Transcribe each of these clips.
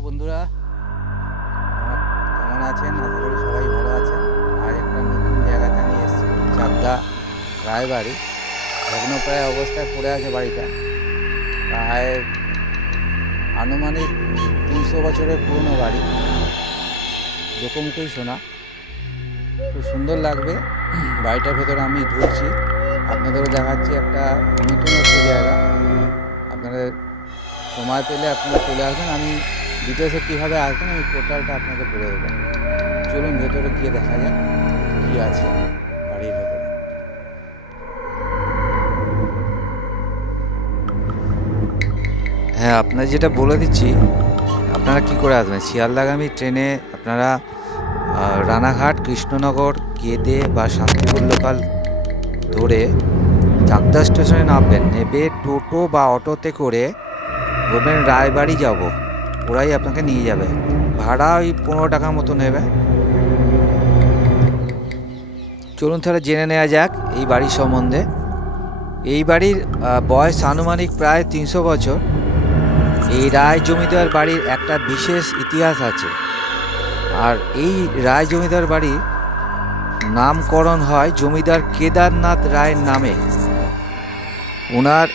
Hello বন্ধুরা, কেমন আছেন? আশা করি সবাই ভালো আছেন। আজ একটা নতুন জায়গাতে আমি এসেছি, চাকদা রায়বাড়ি। ভগ্নপ্রায় অবস্থায় পড়ে আছে বাড়িটা। প্রায় আনুমানিক 300 বছরের পুরনো বাড়ি, লোকমুখেই শোনা। খুব সুন্দর লাগবে। বাড়িটার ভেতরে আমি ঢুকছি, আপনাদেরও দেখাচ্ছি। একটা নতুনত্ব জায়গা। আপনাদের সময় পেলে আপনারা চলে আসবেন। আমি ডিটেলসে কীভাবে আসবেন আমি পোর্টালটা আপনাকে বলে দেবো। চলুন ভেতরে গিয়ে দেখা যাক কী আছে বাড়ির ভেতরে। হ্যাঁ, আপনার যেটা বলে দিচ্ছি, আপনারা কি করে আসবেন? শিয়ালদাগামী ট্রেনে আপনারা রানাঘাট, কৃষ্ণনগর, কেদে বা শান্তিপুর লোকাল ধরে চাকদা স্টেশনে নামবেন। নেবে টোটো বা অটোতে করে বলবেন রায়বাড়ি যাব, ওরাই আপনাকে নিয়ে যাবে। ভাড়া ওই 15 টাকা মতো নেবে। চলুন তাহলে জেনে নেওয়া যাক এই বাড়ির সম্বন্ধে। এই বাড়ির বয়স আনুমানিক প্রায় 300 বছর। এই রায় জমিদার বাড়ির একটা বিশেষ ইতিহাস আছে। আর এই রায় জমিদার বাড়ির নামকরণ হয় জমিদার কেদারনাথ রায়ের নামে। ওনার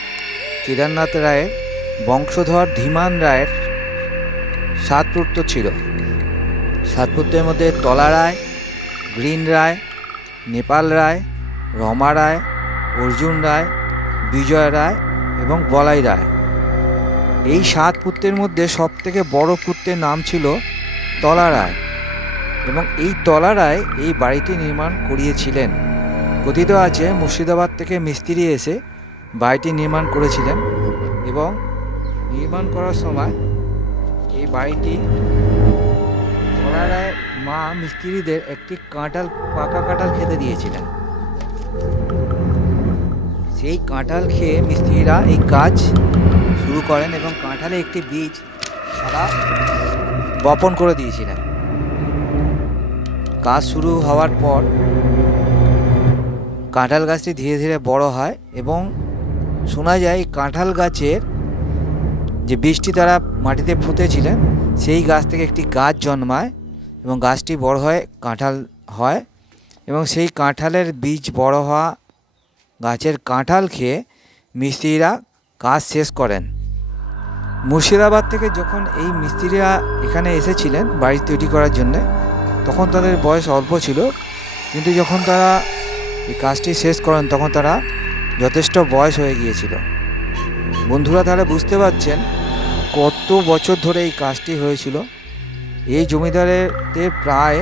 কেদারনাথ রায়ের বংশধর ধীমান রায়ের 7 পুত্র ছিল। 7 পুত্রের মধ্যে তলা রায়, গ্রীন রায়, নেপাল রায়, রমা রায়, অর্জুন রায়, বিজয় রায় এবং বলাই রায়। এই 7 পুত্রের মধ্যে সবথেকে বড় পুত্রের নাম ছিল তলা রায়, এবং এই তলা রায় এই বাড়িটি নির্মাণ করিয়েছিলেন। কথিত আছে মুর্শিদাবাদ থেকে মিস্ত্রি এসে বাড়িটি নির্মাণ করেছিলেন, এবং নির্মাণ করার সময় এই বাড়িটি তলা রায় মা মিস্ত্রিদের একটি পাকা কাঁঠাল খেতে দিয়েছিলেন। সেই কাঁঠাল খেয়ে মিস্ত্রিরা এই কাজ শুরু করেন এবং কাঁঠালে একটি বীজ তারা বপন করে দিয়েছিলেন। কাজ শুরু হওয়ার পর কাঁঠাল গাছটি ধীরে ধীরে বড় হয়, এবং শোনা যায় কাঁঠাল গাছের যে বীজটি তারা মাটিতে পুঁতেছিলেন সেই গাছ থেকে একটি গাছ জন্মায়, এবং গাছটি বড় হয়ে কাঁঠাল হয়, এবং সেই কাঁঠালের বীজ বড় হওয়া গাছের কাঁঠাল খেয়ে মিস্ত্রিরা কাজ শেষ করেন। মুর্শিদাবাদ থেকে যখন এই মিস্ত্রিরা এখানে এসেছিলেন বাড়ি তৈরি করার জন্যে, তখন তাদের বয়স অল্প ছিল, কিন্তু যখন তারা এই কাজটি শেষ করেন তখন তারা যথেষ্ট বয়স হয়ে গিয়েছিল। বন্ধুরা, তাহলে বুঝতে পারছেন কত বছর ধরে এই কাজটি হয়েছিল। এই জমিদারের প্রায়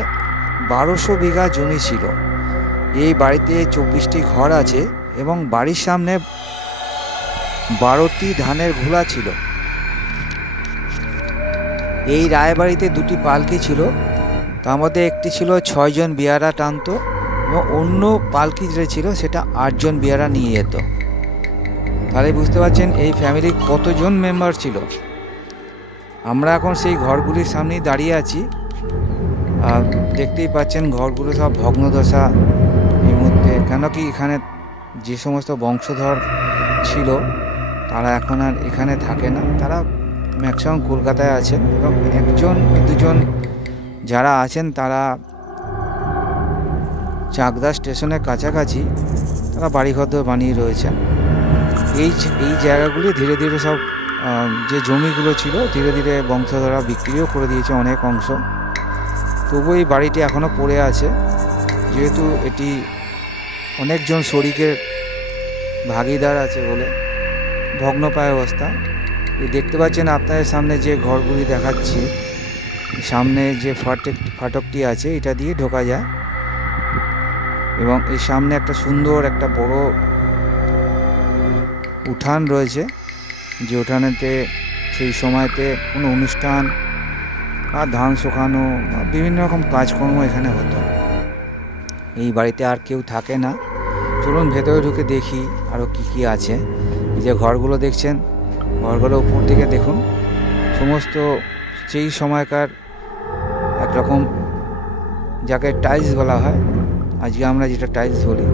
1200 বিঘা জমি ছিল। এই বাড়িতে 24টি ঘর আছে, এবং বাড়ির সামনে 12টি ধানের ঘোলা ছিল। এই রায়বাড়িতে 2টি পালকি ছিল, তার মধ্যে একটি ছিল 6 জন বিয়ারা টানত, এবং অন্য পালকি যেটা ছিল সেটা 8 জন বিয়ারা নিয়ে যেত। তাহলে বুঝতে পারছেন এই ফ্যামিলির কতজন মেম্বার ছিল। আমরা এখন সেই ঘরগুলির সামনেই দাঁড়িয়ে আছি। দেখতেই পাচ্ছেন ঘরগুলো সব ভগ্নদশা এই মুহূর্তে, কেন কি এখানে যে সমস্ত বংশধর ছিল তারা এখন আর এখানে থাকে না। তারা ম্যাক্সিমাম কলকাতায় আছেন, এবং 1-2জন যারা আছেন তারা চাকদা স্টেশনের কাছাকাছি তারা বাড়িঘর বানিয়ে রয়েছেন। এই জায়গাগুলি ধীরে ধীরে সব যে জমিগুলো ছিল ধীরে ধীরে বংশধররা বিক্রিও করে দিয়েছে অনেক অংশ। তবু এই বাড়িটি এখনও পড়ে আছে, যেহেতু এটি অনেকজন শরিকের ভাগিদার আছে বলে ভগ্নপ্রায় অবস্থা। এই দেখতে পাচ্ছেন আপনাদের সামনে যে ঘরগুলি দেখাচ্ছি, সামনে যে ফাটকটি আছে এটা দিয়ে ঢোকা যায়, এবং এই সামনে একটা সুন্দর একটা বড় উঠান রয়েছে, যে উঠানেতে সেই সময়তে কোনো অনুষ্ঠান বা ধান শুকানো বা বিভিন্ন রকম কাজকর্ম এখানে হতো। এই বাড়িতে আর কেউ থাকে না। চলুন ভেতরে ঢুকে দেখি আরও কি কি আছে। এই যে ঘরগুলো দেখছেন, ঘরগুলো উপর দিকে দেখুন, সমস্ত সেই সময়কার একরকম যাকে টাইলস বলা হয়, আজকে আমরা যেটা টাইলস বলি,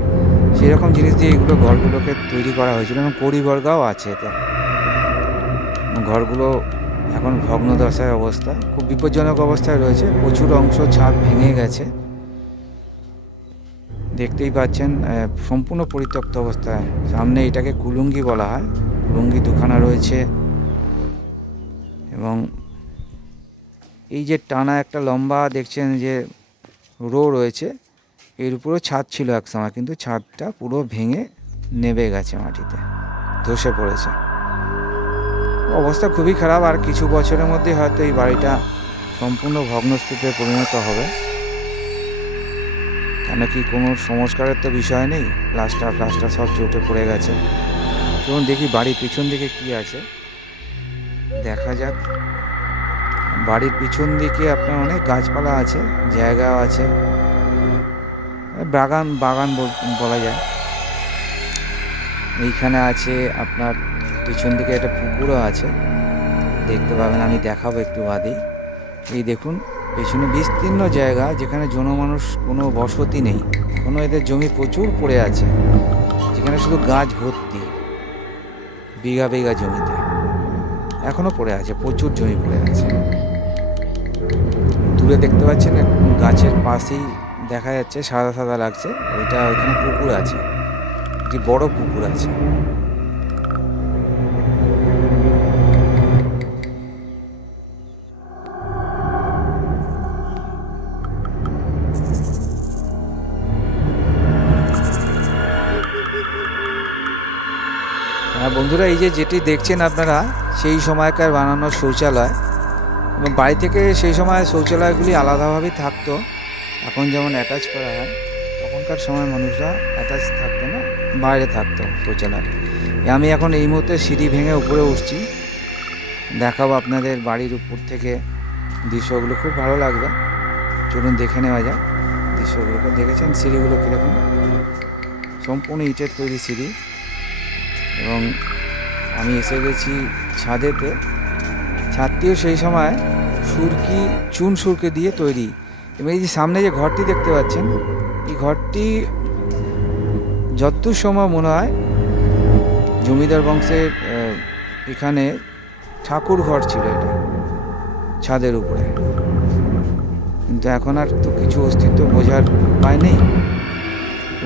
সেই রকম জিনিস দিয়ে এগুলো ঘরগুলোকে তৈরি করা হয়েছিল, এবং পরিবর্গাও আছে এতে। ঘরগুলো এখন ভগ্নদশায় অবস্থা, খুব বিপজ্জনক অবস্থায় রয়েছে। প্রচুর অংশ ছাদ ভেঙে গেছে, দেখতেই পাচ্ছেন সম্পূর্ণ পরিত্যক্ত অবস্থায়। সামনে এটাকে কুলুঙ্গি বলা হয়, কুলুঙ্গি দুখানা রয়েছে এবং এই যে টানা একটা লম্বা দেখছেন যে রো রয়েছে, এর উপরেও ছাদ ছিল এক সময়, কিন্তু ছাদটা পুরো ভেঙে নেবে গেছে, মাটিতে ধসে পড়েছে। অবস্থা খুবই খারাপ। আর কিছু বছরের মধ্যে হয়তো এই বাড়িটা সম্পূর্ণ ভগ্নস্তূপে পরিণত হবে, কেন কি কোনো সংস্কারের তো বিষয় নেই। প্লাস্টার সব চটে পড়ে গেছে। চলুন দেখি বাড়ির পিছন দিকে কি আছে, দেখা যাক। বাড়ির পিছন দিকে আপনার অনেক গাছপালা আছে, জায়গাও আছে, বাগান বলা যায়। এইখানে আছে আপনার পিছন দিকে একটা পুকুরও আছে, দেখতে পাবেন, আমি দেখাবো একটু বাদেই। এই দেখুন পেছনে বিস্তীর্ণ জায়গা, যেখানে জনমানুষ কোনো বসতি নেই। এখনও এদের জমি প্রচুর পড়ে আছে, যেখানে শুধু গাছ ভর্তি, বিঘা বিঘা জমিতে এখনও পড়ে আছে, প্রচুর জমি পড়ে আছে। দূরে দেখতে পাচ্ছেন গাছের পাশেই দেখা যাচ্ছে, সাদা সাদা লাগছে, ওইটা ওইখানে পুকুর আছে, একটি বড় পুকুর আছে। হ্যাঁ বন্ধুরা, এই যেটি দেখছেন আপনারা, সেই সময়কার বানানো শৌচালয়। এবং বাড়ি থেকে সেই সময় শৌচালয়গুলি আলাদাভাবেই থাকতো, এখন যেমন অ্যাটাচ করা হয়, তখনকার সময় মানুষরা অ্যাটাচ থাকতো না, বাইরে থাকতো শৌচালয়। আমি এখন এই মুহূর্তে সিঁড়ি ভেঙে উপরে উঠছি, দেখাবো আপনাদের বাড়ির উপর থেকে দৃশ্যগুলো, খুব ভালো লাগবে। চলুন দেখে নেওয়া যাক দৃশ্যগুলোকে। দেখেছেন সিঁড়িগুলো কীরকম, সম্পূর্ণ ইটের তৈরি সিঁড়ি। এবং আমি এসে গেছি ছাদেতে। ছাদটিও সেই সময় চুন সুরকি দিয়ে তৈরি। এবং এই যে সামনে যে ঘরটি দেখতে পাচ্ছেন, এই ঘরটি যতদূর সময় মনে হয় জমিদার বংশের এখানে ঠাকুর ঘর ছিল এটা, ছাদের উপরে। কিন্তু এখন আর তো কিছু অস্তিত্ব বোঝার উপায় নেই।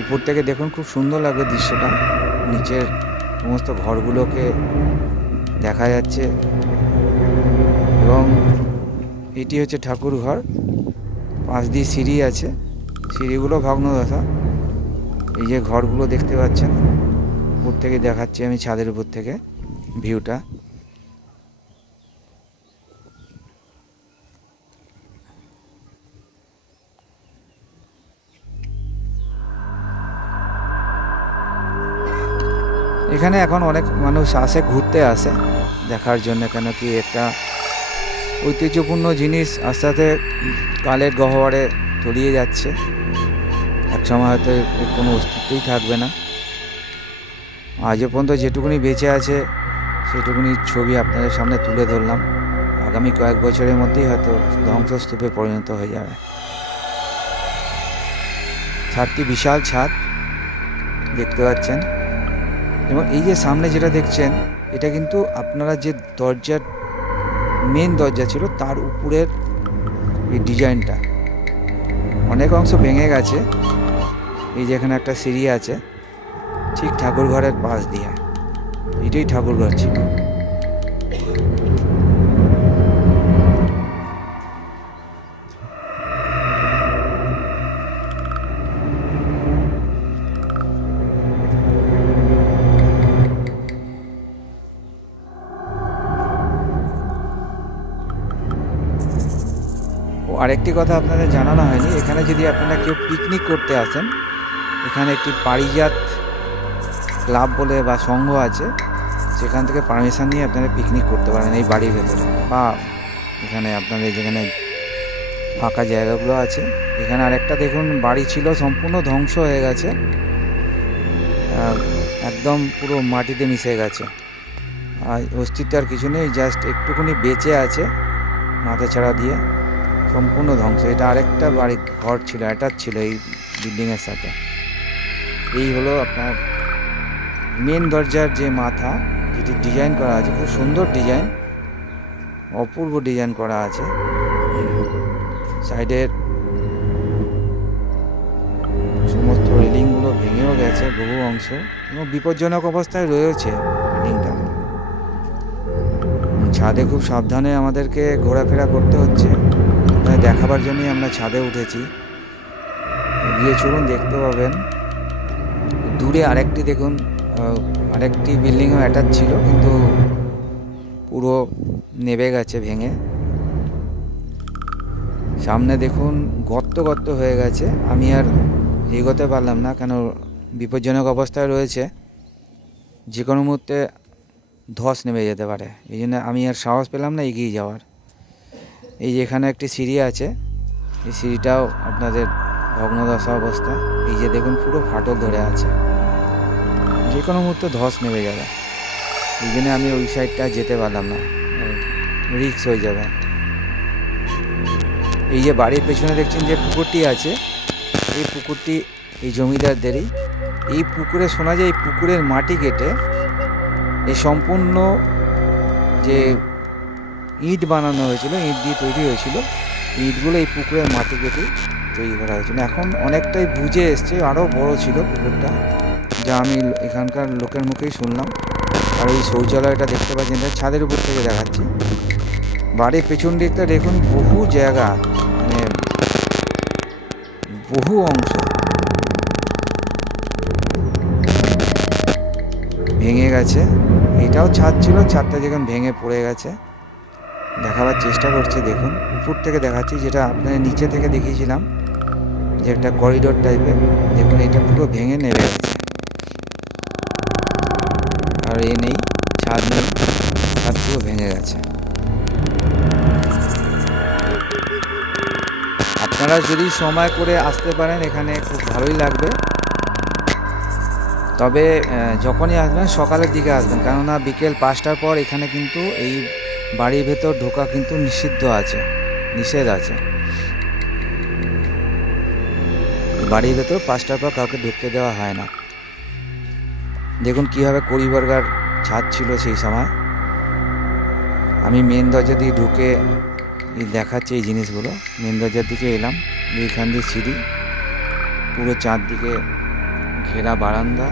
উপর থেকে দেখুন, খুব সুন্দর লাগবে দৃশ্যটা, নিচের সমস্ত ঘরগুলোকে দেখা যাচ্ছে। এবং এটি হচ্ছে ঠাকুর ঘর, পাশ দিয়ে সিঁড়ি আছে, সিঁড়িগুলো ভগ্নদশা। এই যে ঘরগুলো দেখতে পাচ্ছেন, উপর থেকে দেখাচ্ছি আমি, ছাদের উপর থেকে ভিউটা। এখানে এখন অনেক মানুষ আসে, ঘুরতে আসে, দেখার জন্য, কেন কি একটা ঐতিহ্যপূর্ণ জিনিস আস্তে আস্তে কালের গহ্বরে তলিয়ে যাচ্ছে। এক সময় হয়তো এর কোনো অস্তিত্বই থাকবে না। আজও পর্যন্ত যেটুকুনি বেঁচে আছে সেটুকুনি ছবি আপনাদের সামনে তুলে ধরলাম। আগামী কয়েক বছরের মধ্যেই হয়তো ধ্বংসস্তূপে পরিণত হয়ে যাবে। ছাদটি বিশাল ছাদ, দেখতে পাচ্ছেন। এবং এই যে সামনে যেটা দেখছেন, এটা কিন্তু আপনারা যে মেন দরজা ছিল তার উপরের এই ডিজাইনটা, অনেক অংশ ভেঙে গেছে। এই যে এখানে একটা সিঁড়ি আছে, ঠিক ঠাকুর ঘরের পাশ দিয়ে, এটাই ঠাকুর ঘর ছিল। আরেকটি কথা আপনাদের জানানো হয়নি, এখানে যদি আপনারা কেউ পিকনিক করতে আসেন, এখানে একটি পারিজাত ক্লাব বলে বা সংঘ আছে, সেখান থেকে পারমিশন নিয়ে আপনারা পিকনিক করতে পারেন এই বাড়ির ভেতরে, বা এখানে আপনাদের যেখানে ফাঁকা জায়গাগুলো আছে। এখানে আরেকটা দেখুন, বাড়ি ছিল সম্পূর্ণ ধ্বংস হয়ে গেছে, একদম পুরো মাটিতে মিশে গেছে, আর অস্তিত্ব আর কিছু নেই, জাস্ট একটুখানি বেঁচে আছে মাথাছাড়া দিয়ে, সম্পূর্ণ ধ্বংস। এটা আরেকটা বাড়ি ঘর ছিল, অ্যাটাচ ছিল এই বিল্ডিংয়ের সাথে। এই হলো আপনার মেন দরজার যে মাথা, যেটি ডিজাইন করা আছে, খুব সুন্দর ডিজাইন। অপূর্ব ডিজাইন করা আছে। সাইডের সমস্ত রেলিংগুলো ভেঙেও গেছে বহু অংশ এবং বিপজ্জনক অবস্থায় রয়েছে বিল্ডিংটা। ছাদে খুব সাবধানে আমাদেরকে ঘোরাফেরা করতে হচ্ছে, তাই দেখাবার জন্যই আমরা ছাদে উঠেছি। গিয়ে চলুন দেখতে পাবেন। দূরে আরেকটি দেখুন, আরেকটি বিল্ডিংও অ্যাটাচ ছিল কিন্তু পুরো নেবে গেছে ভেঙে। সামনে দেখুন গর্ত গর্ত হয়ে গেছে, আমি আর এগোতে পারলাম না, কেন বিপজ্জনক অবস্থায় রয়েছে, যে কোনো মুহূর্তে ধস নেমে যেতে পারে। এই জন্য আমি আর সাহস পেলাম না এগিয়ে যাওয়ার। এই যে এখানে একটি সিঁড়ি আছে, এই সিঁড়িটাও আপনাদের ভগ্নদশা অবস্থা। এই যে দেখুন পুরো ফাটল ধরে আছে, যে কোনো মুহূর্তে ধস নেমে যাবে। এই জন্য আমি ওই সাইডটা যেতে পারলাম না, রিস্ক হয়ে যাবে। এই যে বাড়ির পেছনে দেখছেন যে পুকুরটি আছে, এই পুকুরটি এই জমিদারদেরই। এই পুকুরে শোনা যায় এই পুকুরের মাটি কেটে এই সম্পূর্ণ যে ইট বানানো হয়েছিল, ইট দিয়ে তৈরি হয়েছিল, ইটগুলো এই পুকুরের মাটি কেটে তৈরি করা হয়েছিল। এখন অনেকটাই বুঝে এসছে, আরও বড় ছিল পুকুরটা, যা আমি এখানকার লোকের মুখেই শুনলাম। আর ওই শৌচালয়টা দেখতে পাচ্ছেন, ছাদের উপর থেকে দেখাচ্ছি। বাড়ির পেছন দিকটা দেখুন, বহু জায়গা, মানে বহু অংশ ভেঙে গেছে। এটাও ছাদ ছিল, ছাদটা দেখুন ভেঙে পড়ে গেছে। দেখাবার চেষ্টা করছি, দেখুন উপর থেকে দেখাচ্ছি, যেটা আপনার নিচে থেকে দেখিয়েছিলাম যে একটা করিডোর টাইপের। দেখুন এটা পুরো ভেঙে নেমে গেছে, আর এ নেই, ছাদ নেই, ছাদ পুরো ভেঙে গেছে। আপনারা যদি সময় করে আসতে পারেন এখানে খুব ভালোই লাগবে। তবে যখনই আসবেন সকালের দিকে আসবেন, কেননা বিকেল 5টার পর এখানে কিন্তু এই বাড়ির ভেতর ঢোকা কিন্তু নিষেধ আছে। বাড়ির ভেতর 5টার পর কাউকে ঢুকতে দেওয়া হয় না। দেখুন কীভাবে কড়িবর্গার ছাদ ছিল সেই সময়। আমি মেন দরজা দিয়ে ঢুকে দেখাচ্ছি এই জিনিসগুলো। মেন দরজার দিকে এলাম, এইখান দিয়ে সিঁড়ি, পুরো চারদিকে ঘেরা বারান্দা,